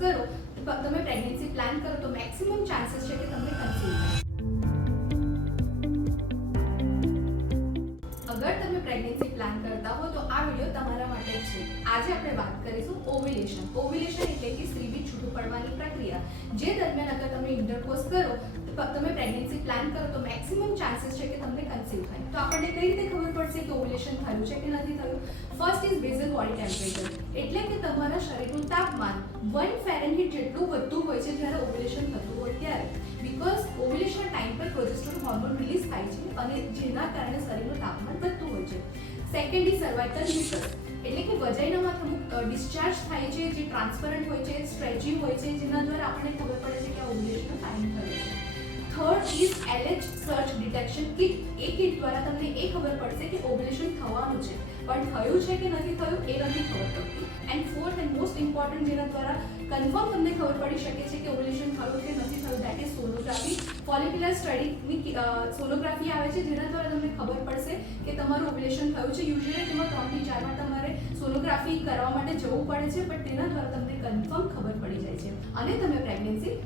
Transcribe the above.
કરો, તમે pregnancy plan કરો તો મેક્સિમમ ચાન્સીસ છે કે તમને કન્સીવ થાય. અગર તમે પ્રેગ્નન્સી પ્લાન કરતા હો તો આ વિડીયો તમારા માટે જ છે. આજે આપણે વાત કરીશું ઓવ્યુલેશન. ઓવ્યુલેશન એટલે કે સ્ત્રીબીજ છૂટું પડવાની પ્રક્રિયા, જે દરમિયાન અગર તમે ઇન્ટરકોર્સ કરો, તમે પ્રેગ્નન્સી પ્લાન કરો તો મેક્સિમમ ચાન્સીસ છે કે તમને કન્સીવ થાય. તો આપણને કઈ રીતે ખબર પડશે કે ઓવ્યુલેશન થયું છે કે નથી થયું? First is basal body temperature, એટલે કે તમારા શરીરનું તાપમાન 1 ફેરનહીટ જેટલું વધતું હોય છે જ્યારે ઓવ્યુલેશન થતું હોય ત્યારે. બીકોઝ ઓવ્યુલેશન ટાઈમ પર પ્રોજેસ્ટેરોન હોર્મોન રિલીઝ થાય છે અને જેના કારણે શરીરનું તાપમાન વધતું હોય છે. સેકન્ડ ઇઝ સર્વાઇકલ મ્યુકસ, એટલે કે વજાઇનામાં અમુક ડિસ્ચાર્જ થાય છે જે ટ્રાન્સપરન્ટ હોય છે, સ્ટ્રેચી હોય છે, જેના દ્વારા આપણને ખબર પડે છે કે આ ઓવ્યુલેશનનો ટાઈમ થયો છે. Third is LH search detection kit. A kit દ્વારા તમને એ ખબર પડશે કે ઓવ્યુલેશન થવાનું છે, પણ થયું છે કે નથી થયું એ નથી ખબર પડતી. And fourth and most important, જેના દ્વારા કન્ફર્મ તમને ખબર પડી શકે છે કે ઓવ્યુલેશન થયું કે નથી થયું, that is sonography. Follicular સ્ટડીની sonography આવે છે, જેના દ્વારા તમને ખબર પડશે કે તમારું ઓવ્યુલેશન થયું છે. યુઝ્યુઅલી તેમાં 3 થી 4 વાર તમારે સોનોગ્રાફી કરવા માટે જવું પડે છે, બટ તેના દ્વારા તમને કન્ફર્મ ખબર પડી જાય છે અને તમે પ્રેગ્નન્સી